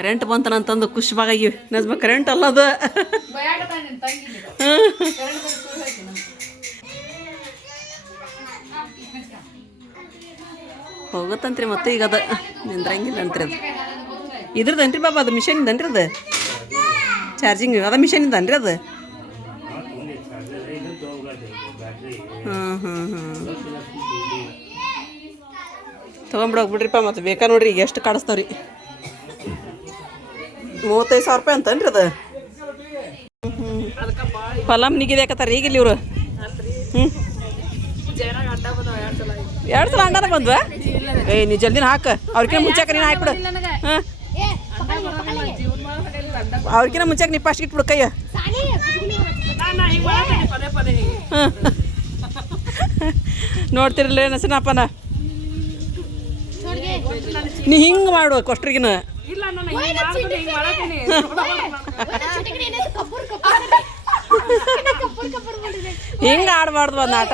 Current ಬಂತನಂತಂದು ಖುಷಿಯಾಗಿವಿ ನಜ್ಮ current ಅಲ್ಲದ ಹೋಗುತ್ತಂತ್ರಿ ಮತ್ತೆ ಈಗ ಅದ ನಿಂದ್ರಂಗಿಲ್ಲ ಅಂತ್ರಿ ಅದು ಇದ್ರದನ್ರಿ ಬಾಬಾ ಅದು ಮಿಷನಿಂದನ್ರಿ ಅದು ಚಾರ್ಜಿಂಗ್ ಅದ ಮಿಷನಿಂದನ್ರಿ ಅದು ತೊಗೊಂಬಿಡೋಗ್ಬಿಡ್ರಿಪ್ಪ ಮತ್ತೆ ಬೇಕಾ ನೋಡ್ರಿ ಈಗ ಎಷ್ಟು ಕಾಡಿಸ್ತಾವ್ರಿ 35,000 ರೂಪಾಯಿ ಅಂತನ್ರಿ ಅದು ಪಲಮ್ ನಿಗಿದಾಕತ್ತಾರ ಈಗಿಲ್ಲ ಇವ್ರು 2 ಸಲ ಅಂಡಾನ ಬಂದ್ವ ನೀ ಜಲ್ದಿನ ಹಾಕ ಅವ್ರಿಗಿನ ಮುಂಚಾಕ ನೀನು ಹಾಕ್ಬಿಡು ಹಾಂ ಅವ್ರಿಗಿನ ಮುಂಚಾಕ ನೀ ಫಸ್ಟ್ ಇಟ್ಬಿಡು ಕೈಯ ಹಾಂ ನೋಡ್ತಿರಲ್ಲ ನಸನಪ್ಪನ ನೀ ಹಿಂಗೆ ಮಾಡು ಕೊಷ್ಟ್ರಿಗಿನ ಹಿಂಗೆ ಆಡಬಾರ್ದು ಒಂದು ಆಟ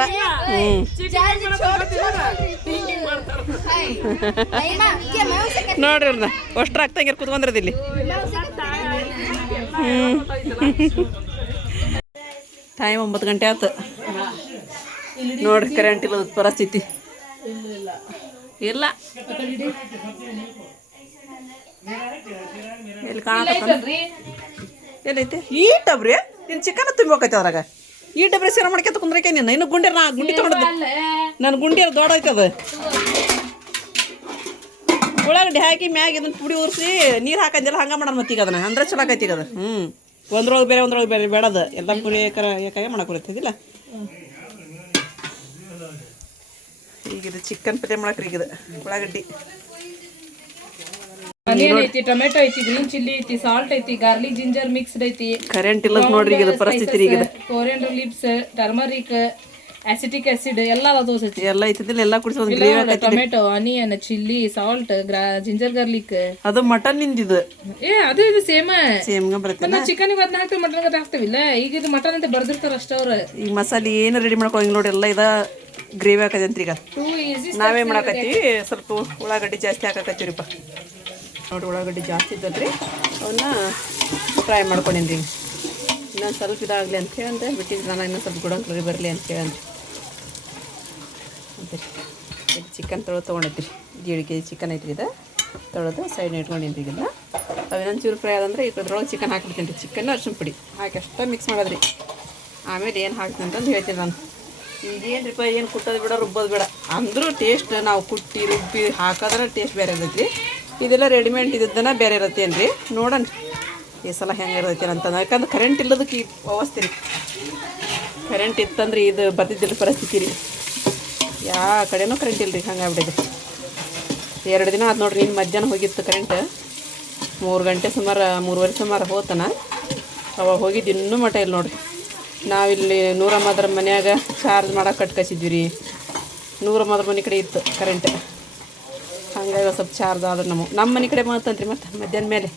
ನೋಡ್ರಿ ಅವ್ರನ್ನ ಅಷ್ಟ್ರ ಆಗ್ತಂಗಿರ್ ಕುತ್ಕೊಂಡ್ರದ್ದು ಇಲ್ಲಿ ಟೈಮ್ 9 ಗಂಟೆ ಆಯ್ತು ನೋಡ್ರಿ ಕರೆಂಟ್ ಇಲ್ಲದ ಪರಿಸ್ಥಿತಿ ಇಲ್ಲ ಎಲ್ಲಿ ಕಾಣಕತ್ತ ಎಲ್ಲೈತೆ ಈ ಡಬ್ರಿ ನೀನು ಚಿಕನ್ ತುಂಬೋಕೈತೆ ಅದ್ರಾಗ ಈ ಡಬ್ರಿ ಸೇರ ಮಾಡ್ಕೊತ ಕುಂದ್ರಕ್ಕೆ ನೀನು ಇನ್ನು ಗುಂಡಿ ತೊಗೊಂಡದ್ದು ನನ್ನ ಗುಂಡಿಯರ್ ದೊಡ್ಡೈತದ ಉಳ್ಳಾಗಡ್ಡಿ ಹಾಕಿ ಮ್ಯಾಗ ಇದನ್ನು ಪುಡಿ ಉರಿಸಿ ನೀರು ಹಾಕಂದಿಲ್ಲ ಹಂಗೆ ಮಾಡೋಣ ಮತ್ತೀಗ ಅದನ್ನ ಅಂದ್ರೆ ಚಲೋ ಆಕೈತಿ ಈಗ ಅದು ಒಂದ್ರೊಳಗೆ ಬೇರೆ ಬೇಡದು ಎಲ್ಲ ಪುರಿ ಏಕಾಗೆ ಮಾಡಕ್ಕೆ ಬರ್ತೈತಿಲ್ಲ ಈಗಿದು ಚಿಕನ್ ಪಲ್ಯ ಮಾಡಕ್ರಿ ಈಗಿದು ಉಳ್ಳಾಗಡ್ಡಿ ಆನಿಯನ್ ಐತಿ ಟೊಮೆಟೊ ಐತಿ ಗ್ರೀನ್ ಚಿಲ್ಲಿ ಐತಿ ಸಾಲ್ಟ್ ಐತಿ ಗಾರ್ಲಿಕ್ ಜಿಂಜರ್ ಮಿಕ್ಸ್ಡ್ ಐತಿ ಕರೆಂಟ್ ಇಲ್ಲ ನೋಡ್ರಿ ಈಗ ಪರಿಸ್ಥಿತಿ ಈಗ coriander leaves turmeric acetic acid ಎಲ್ಲ ದೋಸೆ ಎಲ್ಲ ಐತಿದಿಲ್ಲ ಎಲ್ಲ ಕುಡಿಸಿ ಒಂದು ಗ್ರೇವಿ ಹಾಕೈತಿ tomato onion chilli salt ginger garlic ಅದು ಮಟನ್ ನಿಂದಿದು ಅದು ಇದು ಸೇಮ್ ಬರುತ್ತೆ ನಾವು ಚಿಕನ್ ಅದನ್ನ ಹಾಕ್ತೀವಿ ಮಟನ್ ಗದ ಹಾಕ್ತಿವಿಲ್ಲ ಈಗ ಇದು ಮಟನ್ ಅಂತ ಬರ್ದಿರ್ತಾರ ಅಷ್ಟ ಅವ್ರ ಈಗ ಮಸಾಲೆ ಏನು ರೆಡಿ ಮಾಡ್ಕೊಂಡ್ ನೋಡಿ ಎಲ್ಲ ಇದ ಗ್ರೇವಿ ಹಾಕದಂತ್ರಿ ಈಗ ನಾವೇ ಮಾಡಾಕತ್ತೀವಿ ಸ್ವಲ್ಪ ಉಳ್ಳಾಗಡ್ಡಿ ಜಾಸ್ತಿ ಹಾಕಕತ್ತೀವಿರಿಪ್ಪ ನೋಡ್ರಿ ಉಳ್ಳಾಗಡ್ಡಿ ಜಾಸ್ತಿ ಇದ್ದಲ್ರಿ ಅವನ್ನ ಫ್ರೈ ಮಾಡ್ಕೊಂಡಿನ್ರಿ ಇನ್ನೊಂದು ಸ್ವಲ್ಪ ಇದಾಗಲಿ ಅಂತ ಹೇಳಿ ಬಿಟ್ಟಿದ್ದು ನಾನು ಇನ್ನೊಂದು ಸ್ವಲ್ಪ ಗುಡಂಗ್ ಕಲರಿ ಬರಲಿ ಅಂತ ಹೇಳಿ ಮತ್ತೆ ಚಿಕನ್ ತೊಗೊಂಡೈತ್ರಿ 7 kg ಚಿಕನ್ ಐತ್ರಿ ಇದು ತೊಳೆದು ಸೈಡ್ ಇಟ್ಕೊಂಡಿನ್ರಿ ಇದನ್ನ ಅವಿನ್ನೊಂದು ಚೂರು ಫ್ರೈ ಆದಂದ್ರೆ ಇದ್ರೊಳಗೆ ಚಿಕನ್ ಹಾಕ್ಬಿಡ್ತೀನಿ ರೀ ಚಿಕನ್ ಅರ್ಶಿನ ಪುಡಿ ಹಾಕಿ ಅಷ್ಟೇ ಮಿಕ್ಸ್ ಮಾಡೋದ್ರಿ ಆಮೇಲೆ ಏನು ಹಾಕ್ತೀನಿ ಅಂತಂದು ಹೇಳ್ತೀನಿ ನಾನು ಈಗೇನು ರೀ ಏನು ಕುಟ್ಟೋದು ಬೇಡ ರುಬ್ಬೋದು ಬೇಡ ಅಂದರೂ ಟೇಸ್ಟ್ ನಾವು ಕುಟ್ಟಿ ರುಬ್ಬಿ ಹಾಕೋದ್ರೆ ಟೇಸ್ಟ್ ಬೇರೆ ಇರ್ತೈತಿ ಇದೆಲ್ಲ ರೆಡಿಮೇಡ್ ಇದ್ದದ್ದನ್ನ ಬೇರೆ ಇರತ್ತೇನು ರೀ ನೋಡೋಣ ಈ ಸಲ ಹೆಂಗೆ ಇರ್ತೈತಿ ಅಂತಂದು ಯಾಕಂದ್ರೆ ಕರೆಂಟ್ ಇಲ್ಲದಕ್ಕೆ ಈ ವ್ಯವಸ್ಥೆ ರೀ ಕರೆಂಟ್ ಇತ್ತಂದ್ರೆ ಇದು ಬರ್ತಿದ್ದಿಲ್ಲ ಪರಿಸ್ಥಿತಿ ರೀ ಯಾವ ಕಡೆನೂ ಕರೆಂಟ್ ಇಲ್ಲ ರೀ ಹಂಗಾಗ್ಬಿಟ್ಟಿದೆ 2 ದಿನ ಆಯ್ತು ನೋಡ್ರಿ ಇನ್ನು ಮಧ್ಯಾಹ್ನ ಹೋಗಿತ್ತು ಕರೆಂಟ್ 3 ಗಂಟೆ ಸುಮಾರು 3:30 ಸುಮಾರು ಹೋತನ ಅವಾಗ ಹೋಗಿದ್ದು ಇನ್ನೂ ಮಟ್ಟ ಇಲ್ಲ ನೋಡ್ರಿ ನಾವಿಲ್ಲಿ ನೂರಮ್ಮದ್ರ ಮನ್ಯಾಗ ಚಾರ್ಜ್ ಮಾಡಕ್ಕೆ ಕಟ್ಕಸಿದ್ವಿ ರೀ ನೂರಮ್ಮದ್ರ ಮನೆ ಕಡೆ ಇತ್ತು ಕರೆಂಟ್ ಹಂಗಾಗಿ ಸ್ವಲ್ಪ ಚಾರ್ಜ್ ಆದ್ರೆ ನಮ್ಮ ಮನೆ ಕಡೆ ಬಂತಂತ್ರಿ ಮತ್ತು ಮಧ್ಯಾಹ್ನ ಮೇಲೆ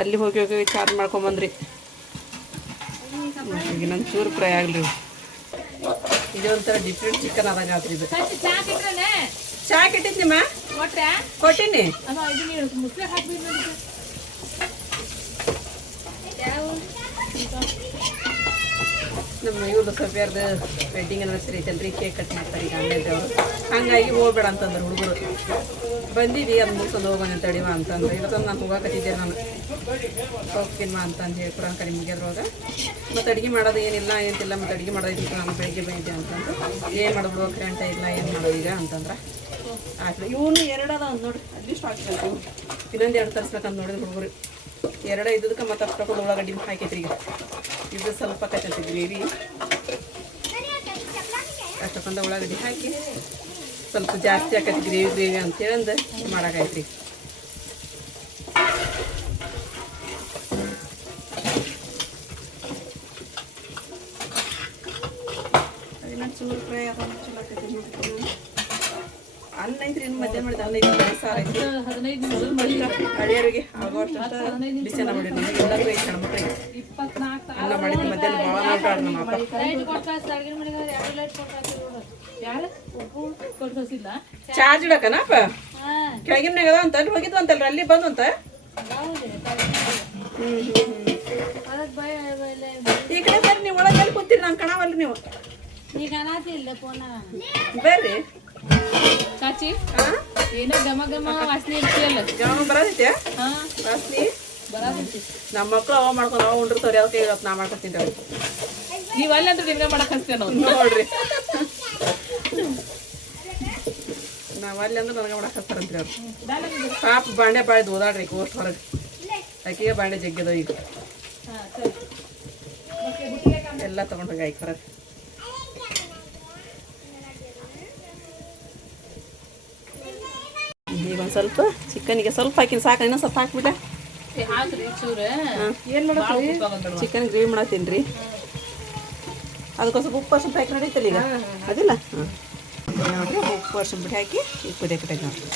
ಅಲ್ಲಿ ಹೋಗಿ ಚಾರ್ಜ್ ಮಾಡ್ಕೊಂಬಂದ್ರಿ ಈಗ ನನ್ನ ಚೂರು ಫ್ರೈ ಆಗಲಿ ಇದು ಒಂಥರ ಡಿಫ್ರೆಂಟ್ ಚಿಕನ್ ಆದಾಗ ಆತ್ರಿ ಇದು ಚಾ ಕೆಟ್ಟಿದ್ನಿಮ್ಮ ಕೊಟ್ಟೀನಿ ನಮ್ಮ ಇವ್ರದ್ದು ಸೊಪ್ಪಿಯಾರ್ದು ವೆಡ್ಡಿಂಗ್ ಆನಿವರ್ಸರಿ ಐತಲ್ರಿ ಕೇಕ್ ಕಟ್ ಮಾಡ್ತಾರೆ ಈಗ ಅಣ್ಣದವರು ಹಂಗಾಗಿ ಹೋಗ್ಬೇಡ ಅಂತಂದ್ರೆ ಹುಡುಗರು ಬಂದಿದ್ವಿ ಅದು ಮುಗಿಸ್ಕೊಂಡು ಹೋಗೋಣ ತಡಿವ ಅಂತಂದ್ರೆ ಇವತ್ತೊಂದು ನಾನು ಹೋಗಕತ್ತಿದ್ದೆ ನಾನು ಹೋಗ್ತೀನಮ್ಮ ಅಂತಂದು ಹೇಳ್ಕೊಡ ಅಂಕ ನಿಮಗೆ ಅದ್ರೊಳಗೆ ಮತ್ತು ಅಡುಗೆ ಮಾಡೋದು ಏನಿಲ್ಲ ಏನಿಲ್ಲ ಮತ್ತು ಅಡುಗೆ ಮಾಡೋದು ನಾನು ಬೆಳಿಗ್ಗೆ ಬಂದಿದ್ದೆ ಅಂತಂದ್ರೆ ಏನು ಮಾಡ್ಬಿಡುವ ಕರೆಂಟ ಇಲ್ಲ ಏನು ಮಾಡೋದು ಈಗ ಅಂತಂದ್ರೆ ಆಯ್ತು ಇವನು 2 ಅದ ನೋಡಿರಿ ಅಟ್ಲೀಸ್ಟ್ ಹಾಕಿಬೇಕು ಇನ್ನೊಂದು 2 ತರಿಸ್ಬೇಕಂತ ನೋಡಿದ್ರೆ ಹುಡುಗರು 2 ಇದ್ದದಕ್ಕೆ ಮತ್ತೆ ಅಷ್ಟೊಂದು ಉಳ್ಳಾಗಡ್ಡಿ ಹಾಕೈತ್ರಿ ಈಗ ಇದು ಸ್ವಲ್ಪ ಕಚ್ಚಿ ಗ್ರೇವಿ ಅಷ್ಟೊಂದು ಉಳ್ಳಾಗಡ್ಡಿ ಹಾಕಿ ಸ್ವಲ್ಪ ಜಾಸ್ತಿ ಹಾಕೈತಿ ಗ್ರೇವಿ ಅಂತೇಳಂದು ಮಾಡೋಕ್ಕಾಯ್ತು ರೀ ಚೂರು ಫ್ರೈ ಅದನ್ನು ಚಲೋ ಆಕೈತಿ ಅನ್ನ ಐತ್ರಿ ಇನ್ನು ಮಧ್ಯಾಹ್ನ ಮಾಡಿದ ಅನ್ನ ಐತಿ ಸಾರು ಐತಿ 15 ಹಳೆಯರಿಗೆ ಆಗೋಷ್ಟು ಬಿಸಿನ ಮಾಡಿ ನಮಗೆ ಎಲ್ಲರಿಗೂ ಐತಿ ಹೆಣ್ಮಕ್ಳಿಗೆ ಅನ್ನ ಮಾಡಿದ್ದು ಮಧ್ಯಾಹ್ನ ಭಾಳ ನೋಡ್ತಾರ ನಮ್ಮ ಅಪ್ಪ ಚಾರ್ಜ್ ಇಡಕನಪ್ಪ ಕೆಳಗಿನಾಗ ಅದ ಅಂತ ಅಲ್ಲಿ ಹೋಗಿದ್ವು ಅಂತಲ್ರಿ ಅಲ್ಲಿ ಬಂದು ಅಂತ ಈ ಕಡೆ ಬರ್ರಿ, ನೀವು ಒಳಗೆ ಎಲ್ಲಿ ಕೂತೀರಿ? ನಂಗೆ ಕಾಣವಲ್ರಿ ನೀವು. ಬರ್ರಿ. ಚಾಚಿ ಹಾಂ, ಏನೋ ಘಮ ಘಮ ವಾಸನೆ ಇರ್ತೀಯಲ್ಲ. ಗಮನ ಬರೋದೈತೆ ಹಾ ವಾಸ್ನಿ. ಬರಾಕತ್ತಿ. ನಮ್ಮ ಮಕ್ಕಳು ಅವ ಮಾಡ್ಕೊಂಡು ಅವ ಉಂಡಿರ್ತಾವ್ರಿ, ಅದಕ್ಕೆ ಇವತ್ತು ನಾ ಮಾಡ್ಕೊತೀನಿ ಅವ್ರಿಗೆ. ನೀವ್ ಅಲ್ಲಿ ಅಂದ್ರೆ ನಿಮ್ಗೆ ಮಾಡಕ್ ಹಚ್ತೇವೆ ನಾವು. ನೋಡ್ರಿ, ನಾವು ಅಲ್ಲಿ ಅಂದ್ರೆ ನನಗೆ ಮಾಡಕ್ಕೆ ಹಚ್ತಾರಂತ್ರಿ ಅವ್ರು. ಪಾಪ ಬಾಂಡೆ ಬಾಯ್ದು ಓದಾಡ್ರಿ ಕೋಸ್ಟ್ ಹೊರಗೆ. ಆಕೆಗೆ ಬಾಂಡೆ ಜಗ್ಗದ ಈಗ ಎಲ್ಲ ತೊಗೊಂಡೋಗಿ ಆಯ್ಕೆ ಹೊರಗೆ. ಈಗ ಒಂದು ಸ್ವಲ್ಪ ಚಿಕನ್ಗೆ ಸ್ವಲ್ಪ ಹಾಕಿನ ಸಾಕು, ಇನ್ನೂ ಸ್ವಲ್ಪ ಹಾಕ್ಬಿಟ್ಟ. ಹಾಕ್ರಿ ಚೂರ. ಏನು ಮಾಡತ್ತೀರಿ? ಚಿಕನ್ ಗ್ರೇವಿ ಮಾಡತ್ತೀನಿ ರೀ. ಅದಕ್ಕೊಂದು ಸ್ವಲ್ಪ ಉಪ್ಪು ಸ್ವಲ್ಪ ಹಾಕಿ ನಡೀತಲ್ಲ ಈಗ, ಅದಿಲ್ಲ? ಹಾಂ ನೋಡಿರಿ, ಉಪ್ಪು ಸ್ವಲ್ಪ ಬಿಟ್ಟು ಹಾಕಿ ಈಗ ಕುದಿಯಕ್ಕೆ ನೋಡಿರಿ.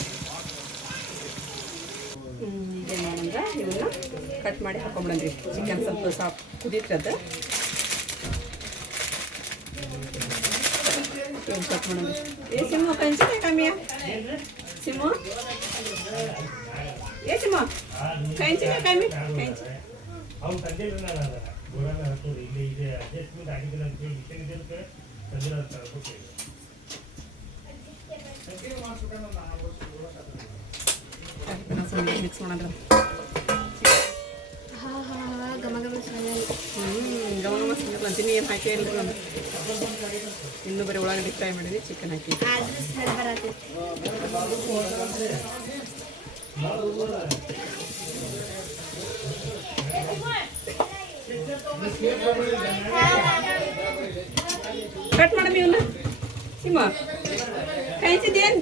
ಇದೇನು ಮಾಡಂದ್ರೆ ಇವನ್ನ ಕಟ್ ಮಾಡಿ ಹಾಕೊಂಬಿಡಂದ್ರಿ. ಚಿಕನ್ ಸ್ವಲ್ಪ ಸಾಫ್ಟ್ ಕುದೀತ್ರಿ, ಅದು ಇವ್ನು ಕಟ್ ಮಾಡಂದ್ರಿ. ಏ ಸಿಮ್ಮು ಕಂಚಿನ ಕಮ್ಮಿಯ ಸಿಮ್ಮು, ಏ ಸಿಮ್ಮು ಕಂಚಿನ ಕಮ್ಮಿ ಕಂಚಿ. ಮಿಕ್ಸ್ ಮಾಡೋಣ. ಗಮ ಮಸಾಲೆ ಅಂತೀನಿ, ಏನು ಹಾಕಿ ಇಲ್ಲ ನಾನು. ಇನ್ನೂ ಬರೀ ಉಳ್ಳಾಗಡ್ಡಿ ಫ್ರೈ ಮಾಡಿದ್ವಿ, ಚಿಕನ್ ಹಾಕಿ. ಕಟ್ ಮಾಡಮ್ಮಿ ಇವನ್ನ. ಸಿಮ್ಮ ಕಾಯಿಸಿದೇನು?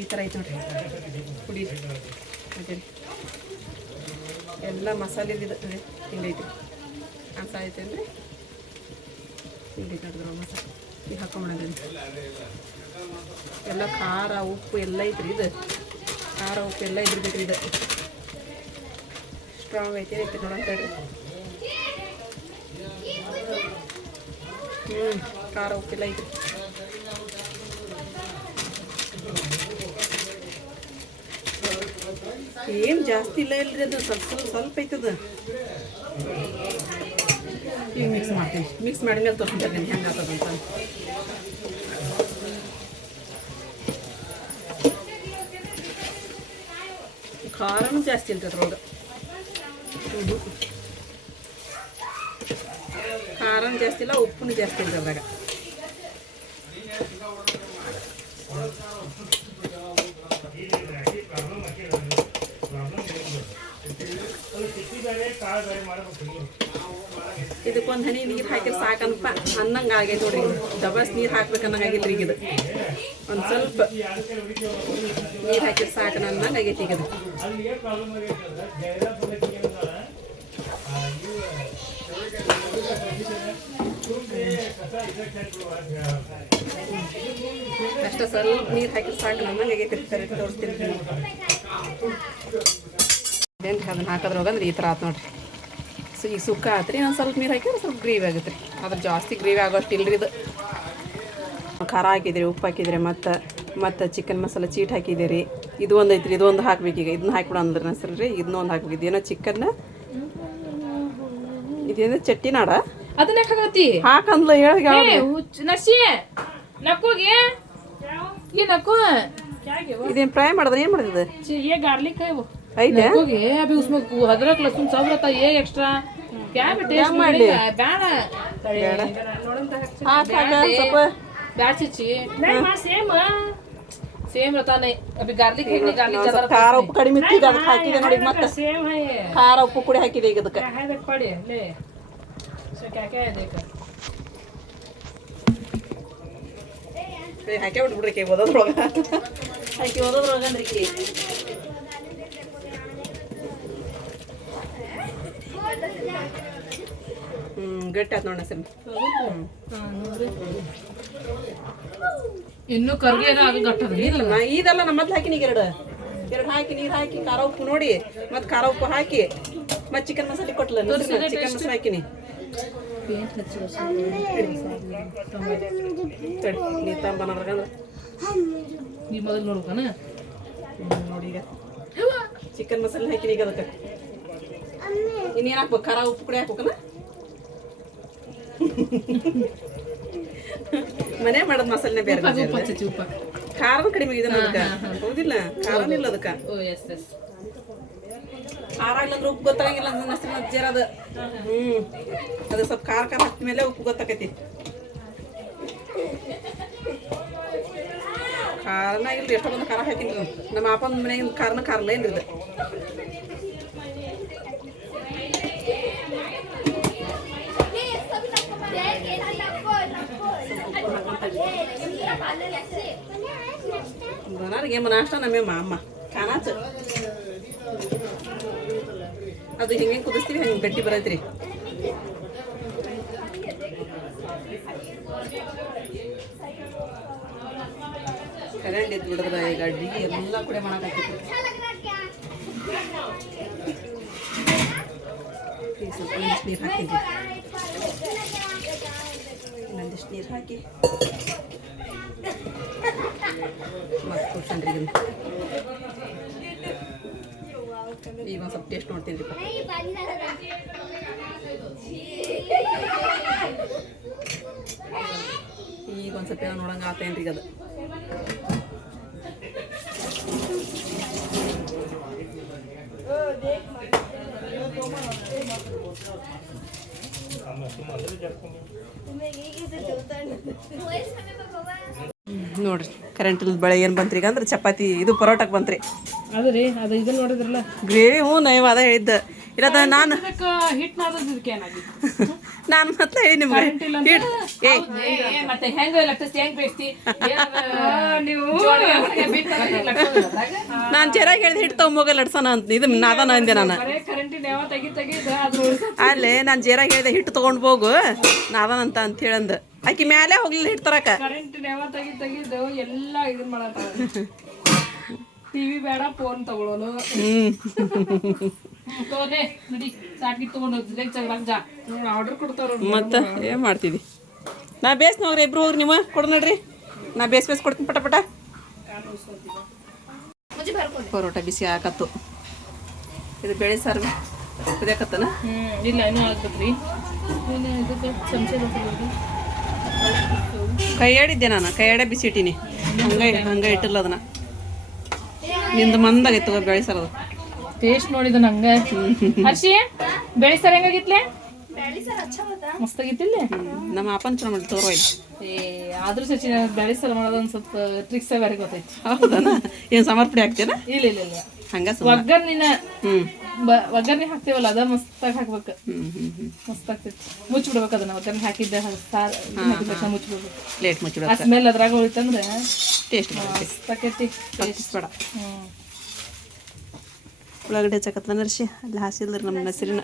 ಈ ಥರ ಐತೆ ನೋಡ್ರಿ ಪುಡಿ. ಅದೇ ಎಲ್ಲ ಮಸಾಲೆ ಹಿಂಗೈತಿ ಕಾಣ್ಸಾಯ್ತು ಅಂದರೆ ಹಿಂಗೈತೆ ನೋಡಿದ್ರು ಮಸಾಲೆ. ಈಗ ಹಾಕೊಂಬಿಡೋದ್ರಿ ಎಲ್ಲ ಖಾರ ಉಪ್ಪು ಎಲ್ಲ ಐತ್ರಿ. ಇದು ಖಾರ ಉಪ್ಪು ಎಲ್ಲ ಇದ್ರಬೇಕ್ರಿ. ಇದು ಸ್ಟ್ರಾಂಗ್ ಐತಿ ನೋಡೋಣ ತಡ್ರಿ. ಖಾರ ಉಪ್ಪೆಲ್ಲ ಐತಿ. ಏನು ಜಾಸ್ತಿ ಇಲ್ಲ ಇಲ್ರಿ, ಅದು ಸ್ವಲ್ಪ ಐತದ. ಈಗ ಮಿಕ್ಸ್ ಮಾಡ್ತೀನಿ. ಮಿಕ್ಸ್ ಮಾಡಿದ್ಮೇಲೆ ತೋರಿಸ್ತೀನಿ ಹೆಂಗೆ ಆಗ್ತದಂತ. ಖಾರನೂ ಜಾಸ್ತಿ ಇಲ್ರಿ ಅದ್ರೊಳಗೆ. ಖಾರನೂ ಜಾಸ್ತಿ ಇಲ್ಲ, ಉಪ್ಪುನೂ ಜಾಸ್ತಿ ಇಲ್ರಿ ಅದ್ರಾಗ. ಇದಕ್ಕೊಂದು ಹನಿ ನೀರು ಹಾಕಿ ಸಾಕಂತ ಅನ್ನಂಗೆ ಆಗೈತೆ ನೋಡ್ರಿ. ದಬಸ್ ನೀರು ಹಾಕ್ಬೇಕನ್ನಂಗಾಗಿಲ್ರಿ ಈಗ. ಇದು ಒಂದು ಸ್ವಲ್ಪ ನೀರು ಹಾಕಿ ಸಾಕನ ಅನ್ನಂಗೆ ಆಗೈತಿ ಈಗ. ಇದು ಅಷ್ಟ ಸ್ವಲ್ಪ ನೀರು ಹಾಕಿ ಸಾಕನ ಅನ್ನಂಗೆ ಆಗೈತಿ. ಕರೆಕ್ಟ್ ತೋರಿಸ್ತೀನಿ ಅದೇನು ಅದನ್ನ ಹಾಕೋದ್ರೊಳಗಂದ್ರೆ ಈ ಥರ ಆತು ನೋಡ್ರಿ. ಈಗ ಸುಕ್ಕ ಆತ್ರಿ. ನಾನು ಸ್ವಲ್ಪ ನೀರು ಹಾಕಿದ್ರೆ ಸ್ವಲ್ಪ ಗ್ರೇವಿ ಆಗುತ್ತೆ ರೀ. ಅದ್ರ ಜಾಸ್ತಿ ಗ್ರೇವಿ ಆಗೋಷ್ಟು ಇಲ್ರಿ. ಇದು ಖಾರ ಹಾಕಿದ್ರಿ, ಉಪ್ಪು ಹಾಕಿದ್ರಿ, ಮತ್ತು ಚಿಕನ್ ಮಸಾಲೆ ಚೀಟ್ ಹಾಕಿದ್ದೀರಿ. ಇದು ಒಂದು ಐತ್ರಿ, ಇದು ಒಂದು ಹಾಕ್ಬೇಕೀಗ. ಇದನ್ನ ಹಾಕ್ಬಿಡ ಅಂದ್ರೆ ಅನ್ಸಲ್ ರೀ. ಇದನ್ನೊಂದು ಹಾಕ್ಬೇಕು. ಇದೇನೋ ಚಿಕನ್, ಇದೇನೋ ಚಟ್ಟಿನಾಡ. ಅದನ್ನ ಹಾಕತಿ ಹಾಕಂದ್ಲ ಹೇಳಿ ನರ್ಸಿ ನಕ್ಕೋಗೆ ये नको ಇದೇನು ಫ್ರೈ ಮಾಡಿದ್ರೆ ಏನು ಮಾಡಿದೆ? ये गार्लिक है वो ಐತೆ नकोगे अभी उसमें अदरक लहसुन सब रहता है। ये एक्स्ट्रा क्या है टेस्ट ಮಾಡ್ಲಿ? ಬೇಡ ಹಾಕ ಸ್ವಲ್ಪ बैठ चिची नहीं मां सेम रहता नहीं। अभी गार्लिक है नहीं, गार्लिक ज्यादा रहता ಖಾರ ಉಪ್ಪು ಕಡಿಮೆ ಇತ್ತು, ಅದಕ್ಕೆ ಹಾಕಿದೆ ನೋಡಿ. ಮತ್ತೆ सेम है ये ಖಾರ ಉಪ್ಪು ಕೂಡ ಹಾಕಿದೆ ಈಗ ಅದಕ್ಕೆ. है देख पड़े ले सो क्या क्या है देख ಹಾಕಿ ಬಿಟ್ಬಿಡ್ರಿ ಕೈ ಓದೋದ್ರೊಳಗೆ. ಹಾಕಿ ಓದೋದ್ರೊಳಗಂದ್ರಿ ಕೈ ಗಟ್ಟಿ ಆಯ್ತು ನೋಡ ಸರ್. ಇನ್ನು ಕರ್ಗೆ ಏನೋ ಆಗ ಗಟ್ಟದ ಇದೆಲ್ಲ ನಮ್ಮ ಮೊದ್ಲು ಹಾಕಿನಿ ಎರಡು ಹಾಕಿ ನೀರು ಹಾಕಿ ಖಾರ ಉಪ್ಪು ನೋಡಿ, ಮತ್ತು ಖಾರ ಉಪ್ಪು ಹಾಕಿ ಮತ್ತು ಚಿಕನ್ ಮಸಾಲೆ ಕೊಟ್ಟಲ್ಲ ಚಿಕನ್ ಮಸಾಲೆ ಹಾಕಿನಿ ನೀ ತಂಬನದ್ರಾಗ ನೀ ಮೊದಲು ನೋಡ್ಕನ ನೋಡಿ ಈಗ ಚಿಕನ್ ಮಸಾಲೆ ಹಾಕಿನಿ ಈಗ ಅದಕ್ಕೆ ಇನ್ನೇನು ಹಾಕ್ಬೇಕು ಖಾರ ಉಪ್ಪು ಕೂಡ ಹಾಕ್ಬೇಕನ ಮನೆ ಮಾಡೋದು ಮಸಾಲೆನೇ ಬೇರೆ ಖಾರ ಕಡಿಮೆ ಇದೆ ಅದಕ್ಕೆ ಹೌದಿಲ್ಲ ಖಾರನೇ ಇಲ್ಲ ಅದಕ್ಕೆ ಖಾರ ಇಲ್ಲಂದ್ರೆ ಉಪ್ಪು ಗೊತ್ತಾಗಿಲ್ಲ ಜರ ಅದು ಅದು ಸ್ವಲ್ಪ ಖಾರ ಹಾಕಿದ ಮೇಲೆ ಉಪ್ಪು ಗೊತ್ತಾಕೈತಿ ಖಾರನ ಇಲ್ರಿ ಎಷ್ಟೋ ಬಂದು ಖಾರ ಹಾಕಿನ್ರಿ ನಮ್ಮ ಅಪ್ಪನ ಮನೆಯಾಗಿನ ಖಾರನ ಖಾರಲ್ಲ ಏನ್ರಿ ಇದು बनारगे नाश्ता नमे अम्म कानाच ಅದು ಹಿಂಗೆ ಕುದಿಸ್ತೀವಿ ಹಂಗೆ ಗಟ್ಟಿ ಬರೈತ್ರಿ ಕರೆಂಟ್ ಇದ್ದು ಬಿಡದ್ರ ಈಗ ಅಡ್ಡಿಗೆ ಎಲ್ಲ ಕೂಡ ಮಾಡಾಕತ್ತಿ ಸ್ವಲ್ಪ ನೀರು ಹಾಕಿದ್ವಿ ಇನ್ನೊಂದಿಷ್ಟು ನೀರು ಹಾಕಿ ಮತ್ತೆ ಕೂರ್ಸಂಡ್ರಿ ಈಗ ಒಂದು ಸ್ವಲ್ಪ ಟೇಸ್ಟ್ ನೋಡ್ತೀನಿ ರೀ ಈಗ ಒಂದು ಸ್ವಲ್ಪ ನೋಡಂಗೆ ಆತೇನ್ರಿ ಅದು ನೋಡ್ರಿ ಕರೆಂಟ್ ಇಲ್ಲದ ಬೆಳೆ ಏನು ಬಂತ್ರಿ ಈಗ ಅಂದ್ರೆ ಚಪಾತಿ ಇದು ಪರೋಟಕ್ಕೆ ಬಂತ್ರಿ ಅದು ರೀ ಅದು ಇದನ್ನ ನೋಡಿದ್ರಲ್ಲ ಗ್ರೇವಿ ಹ್ಞೂ ನೈವ್ ಅದ ಹೇಳಿದ್ದ ಇರದ ನಾನು ಹಿಟ್ ಮಾಡೋದಕ್ಕೆ ನಾನು ಮತ್ತೆ ಹೇಳಿ ನಿಮ್ಗೆ ಮತ್ತೆ ಹೆಂಗ ಹೆಂಗ್ ಬೇಯಿಸ್ತಿ ನೀವು ನಾನು ಚೆನ್ನಾಗಿ ಹೇಳಿದ ಹಿಟ್ಟು ತೊಗೊಂಬೋಗ ಲಡ್ಸೋಣ ಅಂತ ಇದು ನಾದಾನ ಅಂದೆ ನಾನು ಅಲ್ಲೇ ನಾನು ಜೇರಾಗಿ ಹೇಳಿದೆ ಹಿಟ್ಟು ತೊಗೊಂಡು ಹೋಗು ನಾದಾನ ಅಂತ ಹೇಳಂದು ಆಕಿ ಮ್ಯಾಲೆ ಹೋಗ್ಲಿಲ್ಲ ಹಿಟ್ಟು ತರಕ ಕರೆಂಟ್ ನೆವ ತೆಗಿದು ಎಲ್ಲ ಇದನ್ನ ಮಾಡತ್ತ ಟಿವಿ ಬೇಡ ಫೋನ್ ತಗೊಳ್ಳೋನು ಆರ್ಡರ್ ಕೊಡ್ತಾರ ಮತ್ತೆ ಏನು ಮಾಡ್ತಿದ್ದಿ ನಾ ಬೇಸ್ ನೋಡ್ರಿ ಇಬ್ರು ಹೋಗ್ರಿ ನೀವು ಕೊಡು ನೋಡ್ರಿ ನಾ ಬೇಸ್ ಕೊಡ್ತೀನಿ ಪಟ ಪಟ ಪರೋಟ ಬಿಸಿ ಹಾಕತ್ತು ಇದು ಬೇಳೆ ಸಾರು ಕುದಿಯಾಕತ್ತನ ಇಲ್ಲ ಇನ್ನೂ ಆಗ್ಬೇಕ್ರಿ ಕೈ ಆಡಿದ್ದೆ ನಾನು ಕೈ ಆಡೇ ಬಿಸಿ ಇಟ್ಟೀನಿ ಹಂಗೆ ಇಟ್ಟಿಲ್ಲ ಅದನ್ನ ನಿಂದು ಮಂದಾಗೈತು ಬೇಳೆ ಸಾರು ಅದು ಟೇಸ್ಟ್ ನೋಡಿದ ನಂಗೆ ಹರ್ಷಿ ಬೇಳೆ ಸಾರು ಹೆಂಗಾಗಿತ್ಲೆ ಮಸ್ತಾಗಿತ್ತಿಲ್ಲ ನಮ್ಮ ಅಪ್ಪನ ಚಲೋ ಮಾಡಿ ತೋರೋ ಆದ್ರೂ ಸಚಿನ ಬೇಳೆ ಸಾರು ಮಾಡೋದು ಒಂದು ಸ್ವಲ್ಪ ಟ್ರಿಕ್ಸ್ ಬೇರೆ ಗೊತ್ತೈತಿ ಹೌದಾ ಏನು ಸಮರ್ಪಣೆ ಹಾಕ್ತೇನ ಇಲ್ಲ ಇಲ್ಲ ಇಲ್ಲ ಹಂಗ ಒಗ್ಗರ್ನಿನ ಒಗ್ಗರ್ನಿ ಹಾಕ್ತೇವಲ್ಲ ಅದ ಮಸ್ತಾಗಿ ಹಾಕ್ಬೇಕು ಮಸ್ತಾಗ್ತೈತಿ ಮುಚ್ಚಿಬಿಡ್ಬೇಕು ಅದನ್ನ ಒಗ್ಗರ್ನಿ ಹಾಕಿದ್ದ ಸಾರು ಮುಚ್ಚಿಬಿಡ್ಬೇಕು ಪ್ಲೇಟ್ ಮುಚ್ಚಿಬಿಡ ಆ ಸ್ಮೆಲ್ ಅದ್ರಾಗ ಉಳಿತಂದ್ರೆ ಟೇಸ್ಟ್ ಮಸ್ತಾಕೈತಿ ಬೇಡ ಉಳ್ಳಾಗಡ್ಡೆ ಹಚ್ಚಕತ್ತ ನರ್ಸಿ ಅಲ್ಲಿ ಹಾಸಿಲ್ರಿ ನಮ್ಮ ನಸಿರಿನ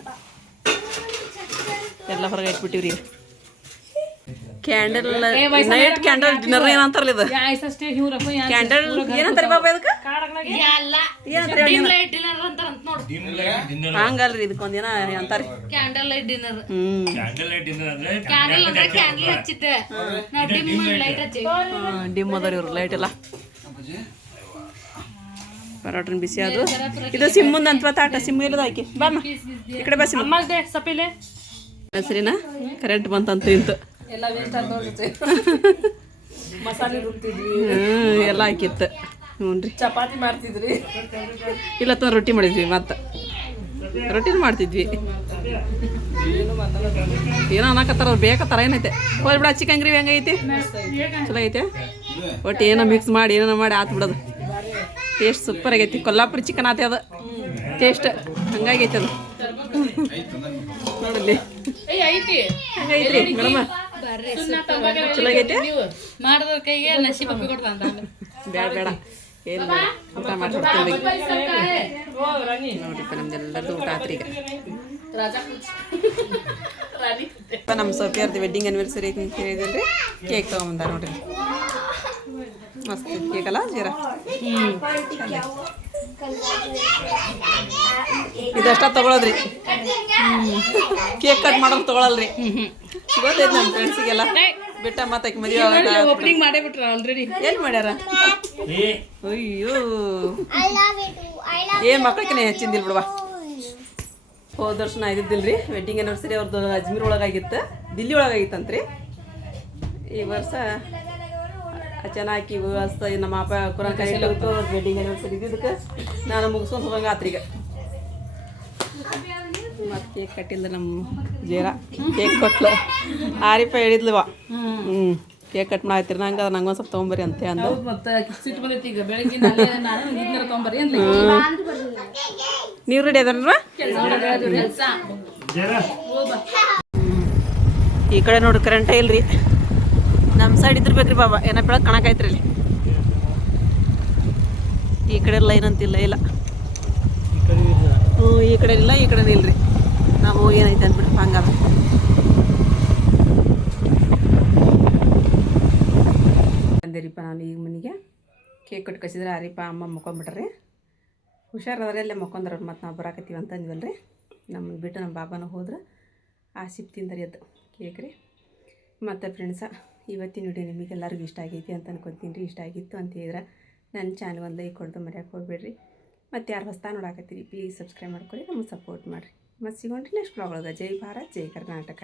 ಎಲ್ಲ ಹೊರಗೆ ಇಟ್ಬಿಟ್ಟಿವ್ರಿ ಕ್ಯಾಂಡಲ್ ನೈಟ್ ಕ್ಯಾಂಡಲ್ ಡಿನ್ನರ್ ಏನಂತಾರಲ್ಲ ಇದು ಕ್ಯಾಂಡಲ್ ಏನಂತಾರೆ ಬಾಬಾ ಇದಕ್ಕೆ ಹಂಗಲ್ರಿ ಇದಕ್ಕೊಂದು ಏನೋ ಅಂತಾರೆ ಕ್ಯಾಂಡಲ್ ಲೈಟ್ ಡಿನ್ನರ್ ಕ್ಯಾಂಡಲ್ ಹಚ್ಚಿದ್ದೆ ಲೈಟ್ ಹಚ್ಚಿ ಡಿಮ್ ಅದಾರ ಇವ್ರು ಲೈಟ್ ಎಲ್ಲ ಪರೋಟನ ಬಿಸಿ ಅದು ಇದು ಸಿಮ್ಮುಂದ ಅಂತ ತಾಟ ಸಿಮ್ಮು ಇಲ್ಲದ ಆಕಿ ಬಾಮ್ಮ ಈ ಕಡೆ ಬಾ ಸಿಮ್ಮ ಸಪಿಲೆ ಸರಿನಾ ಕರೆಂಟ್ ಬಂತಂತು ಇಂತು ಎಲ್ಲ ವೇಸ್ಟ್ ಆಗಿ ನೋಡ್ರಿ ಮಸಾಲೆ ರುಬ್ತಿದ್ವಿ ಎಲ್ಲ ಹಾಕಿತ್ತು ಹ್ಞೂ ರೀ ಚಪಾತಿ ಮಾಡ್ತಿದ್ರಿ ಇಲ್ಲ ತ ರೊಟ್ಟಿ ಮಾಡಿದ್ವಿ ಮತ್ತೆ ರೊಟ್ಟಿನೂ ಮಾಡ್ತಿದ್ವಿ ಏನೋ ಅನ್ನಕತ್ತಾರ ಅವ್ರು ಬೇಕತ್ತಾರ ಏನೈತೆ ಹೋಗಿ ಬಿಡ ಚಿಕನ್ ಗ್ರೇವಿ ಹೆಂಗೈತಿ ಚಲೋ ಐತೆ ಒಟ್ಟು ಏನೋ ಮಿಕ್ಸ್ ಮಾಡಿ ಏನೋ ಮಾಡಿ ಆತು ಬಿಡೋದು ಟೇಸ್ಟ್ ಸೂಪರ್ ಆಗೈತಿ ಕೊಲ್ಲಾಪುರಿ ಚಿಕನ್ ಆತೆ ಅದು ಟೇಸ್ಟ್ ಹಂಗಾಗೈತೆ ಅದು ನೋಡಲ್ಲಿ ಹಂಗೈತ್ರಿ ಮೇಡಮ ಚಲೋ ಆಗೈತೆ ಮಾಡಿದ್ರ ಕೈಗೆ ನಸೀಬ್ ಅಪ್ಪಿ ಕೊಡ್ತಾನ ಬೇಡ ಬೇಡ ಏನು ಊಟ ಮಾಡ್ಕೊಡ್ತೀವಿ ನೋಡಿಪ್ಪ ನಮ್ದೆಲ್ಲರದು ಊಟ ಆತ್ರಿ ಈಗ ನಮ್ಮ ಸೋಫಿಯಾರ್ದು ವೆಡ್ಡಿಂಗ್ ಆ್ಯನಿವರ್ಸರಿ ಅಂತ ಹೇಳಿದ್ರಿ ಕೇಕ್ ತೊಗೊಂಬಂದ ನೋಡ್ರಿ ಮಸ್ತ್ ಕೇಕ್ ಅಲ್ಲ ಜೀರಾ ಇದಷ್ಟ ತಗೊಳೋದ್ರಿ ಕೇಕ್ ಕಟ್ ಮಾಡೋದು ತಗೊಳಲ್ರಿ ಗೊತ್ತೈತೆ ನಮ್ಮ ಫ್ರೆಂಡ್ಸಿಗೆಲ್ಲ ಬಿಟ್ಟ ಮತ್ತೆ ಮದುವೆ ಓಪನಿಂಗ್ ಮಾಡೇ ಬಿಟ್ರ ಆಲ್ರೆಡಿ ಏನು ಮಾಡ್ಯಾರ ಅಯ್ಯೋ ಮಕ್ಕಳಿಗೆ ಹೆಚ್ಚಿಂದಿಲ್ಲ ಬಿಡುವ ಹೋದ ವರ್ಷ ನಾ ಇದ್ದಿದ್ದಿಲ್ರಿ ವೆಡ್ಡಿಂಗ್ ಆ್ಯನಿವರ್ಸರಿ ಅವ್ರದ್ದು ಅಜ್ಮೀರ್ ಒಳಗಾಗಿತ್ತು ದಿಲ್ಲಿ ಒಳಗಾಗಿತ್ತಂತ್ರಿ ಈ ವರ್ಷ ಚೆನ್ನಾಗಿ ನಮ್ಮ ಅಪ್ಪ ಕುರಾನ್ ಕರೀಲಿಕ್ಕೆ ವೆಡ್ಡಿಂಗ್ ಆ್ಯನಿವರ್ಸರಿ ಇದ್ದಿದ್ದಕ್ಕೆ ನಾನು ಮುಗಿಸ್ಕೊಂಡು ಹೋಗಂಗೆ ಆತ್ರಿ ಈಗ ಮತ್ತು ಕೇಕ್ ಕಟ್ಟಿಲ್ಲ ನಮ್ಮ ಜೇರ ಕೇಕ್ ಕೊಟ್ಲು ಆರಿಪ ಹೇಳಿದ್ಲವ ಕೇಕ್ ಕಟ್ ಮಾಡತ್ತೀರಿ ನಂಗೆ ಅದು ನಂಗೊಂದು ಸ್ವಲ್ಪ ತೊಗೊಂಬರಿ ಅಂತ ಅಂದ ಮತ್ತೆ ಸಿಟ್ಟು ಬಂದೈತಿ ಈಗ ಬೆಳಗ್ಗೆ ನಾನು ಇದ್ನಾರ ತೊಗೊಂಬರಿ ಅಂತ ನೀವು ರೆಡಿ ಅದನ್ರ ಈ ಕಡೆ ನೋಡ್ರಿ ಕರೆಂಟೇ ಇಲ್ರಿ ನಮ್ಮ ಸೈಡ್ ಇದ್ದಿರ್ಬೇಕ್ರಿ ಬಾಬಾ ಏನೋ ಬೆಳಗ್ಗೆ ಕಾಣಕೈತ್ರಿ ಇಲ್ಲಿ ಈ ಕಡೆ ಲೈನ್ ಅಂತಿಲ್ಲ ಇಲ್ಲ ಈ ಕಡೆ ಇಲ್ಲ ಈ ಕಡೆ ಇಲ್ರಿ ನಾವು ಏನೈತೆ ಅಂದ್ಬಿಟ್ಟು ಹಂಗದ ಬಂದೇರಿಪ್ಪ ನಾನು ಈಗ ಮನೆಗೆ ಕೇಕ್ ಕೊಟ್ಟು ಕಸಿದ್ರೆ ಆರಿಪ್ಪ ಅಮ್ಮ ಮಕ್ಕೊಂಬಿಟ್ರಿ ಹುಷಾರಾದ್ರೆ ಅಲ್ಲೇ ಮಕ್ಕೊಂಡ್ರ ಮತ್ತು ನಾವು ಬರಾಕತ್ತೀವಿ ಅಂತ ಅಂದ್ವಲ್ರಿ ನಮ್ಮನ್ನು ಬಿಟ್ಟು ನಮ್ಮ ಬಾಬಾನ ಹೋದ್ರೆ ಆಸಿಪ್ ತಿಂದರಿ ಅದು ಕೇಕ್ ರೀ ಮತ್ತು ಫ್ರೆಂಡ್ಸ ಇವತ್ತಿನ ವಿಡಿಯೋ ನಿಮಗೆಲ್ಲರಿಗೂ ಇಷ್ಟ ಆಗೈತಿ ಅಂತ ಅನ್ಕೊತೀನಿ ರೀ ಇಷ್ಟ ಆಗಿತ್ತು ಅಂತ ಹೇಳಿದ್ರೆ ನನ್ನ ಚಾನಲ್ ಒಂದು ಲೈಕ್ ಕೊಡ್ದು ಮರ್ಯಾಕೆ ಹೋಗ್ಬೇಡ್ರಿ ಮತ್ತು ಯಾರು ಹೊಸ್ತಾ ನೋಡಾಕತ್ತೀರಿ ಪ್ಲೀಸ್ ಸಬ್ಸ್ಕ್ರೈಬ್ ಮಾಡ್ಕೊರಿ ನಮಗೆ ಸಪೋರ್ಟ್ ಮಾಡಿರಿ ಮತ್ತು ಸಿಗೋಣ್ರಿ ನೆಕ್ಸ್ಟ್ ಬ್ಲಾಗ್ ಒಳಗೆ ಜೈ ಭಾರತ್ ಜೈ ಕರ್ನಾಟಕ.